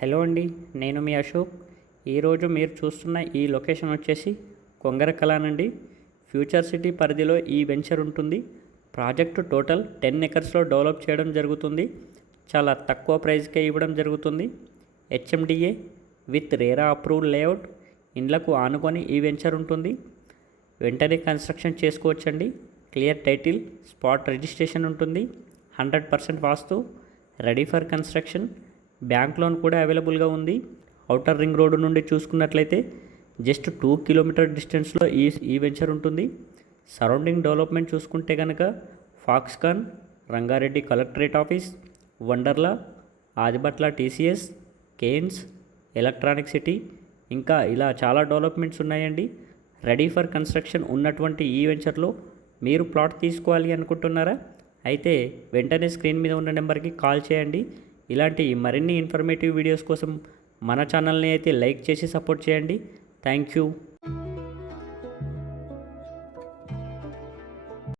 Hello అండి, నేను మీ అశోక్. ఈరోజు మీరు చూస్తున్న ఈ లొకేషన్ వచ్చేసి కొంగరకలానండి. ఫ్యూచర్ సిటీ పరిధిలో ఈ వెంచర్ ఉంటుంది. ప్రాజెక్టు టోటల్ 10 ఎకర్స్లో డెవలప్ చేయడం జరుగుతుంది. చాలా తక్కువ ప్రైస్కే ఇవ్వడం జరుగుతుంది. HMDA with RERA approved layout. ఇండ్లకు ఆనుకొని ఈ వెంచర్ ఉంటుంది. వెంటనే కన్స్ట్రక్షన్ చేసుకోవచ్చండి. క్లియర్ టైటిల్, స్పాట్ రిజిస్ట్రేషన్ ఉంటుంది. 100% vastu, ready for construction. Bank loan కూడా అవైలబుల్గా ఉంది. ఔటర్ రింగ్ రోడ్డు నుండి చూసుకున్నట్లయితే జస్ట్ 2 కిలోమీటర్ డిస్టెన్స్లో ఈ వెంచర్ ఉంటుంది. సరౌండింగ్ డెవలప్మెంట్ చూసుకుంటే కనుక Foxconn, Rangareddy collectorate office, Wonderla, Adibatla TCS, Kaynes, electronic city, ఇంకా ఇలా చాలా డెవలప్మెంట్స్ ఉన్నాయండి. రెడీ ఫర్ కన్స్ట్రక్షన్ ఉన్నటువంటి ఈ వెంచర్లో మీరు ప్లాట్ తీసుకోవాలి అనుకుంటున్నారా? అయితే వెంటనే స్క్రీన్ మీద ఉన్న నెంబర్కి కాల్ చేయండి. ఇలాంటి మరిన్ని ఇన్ఫర్మేటివ్ వీడియోస్ కోసం మన ఛానల్ని అయితే లైక్ చేసి సపోర్ట్ చేయండి. Thank you.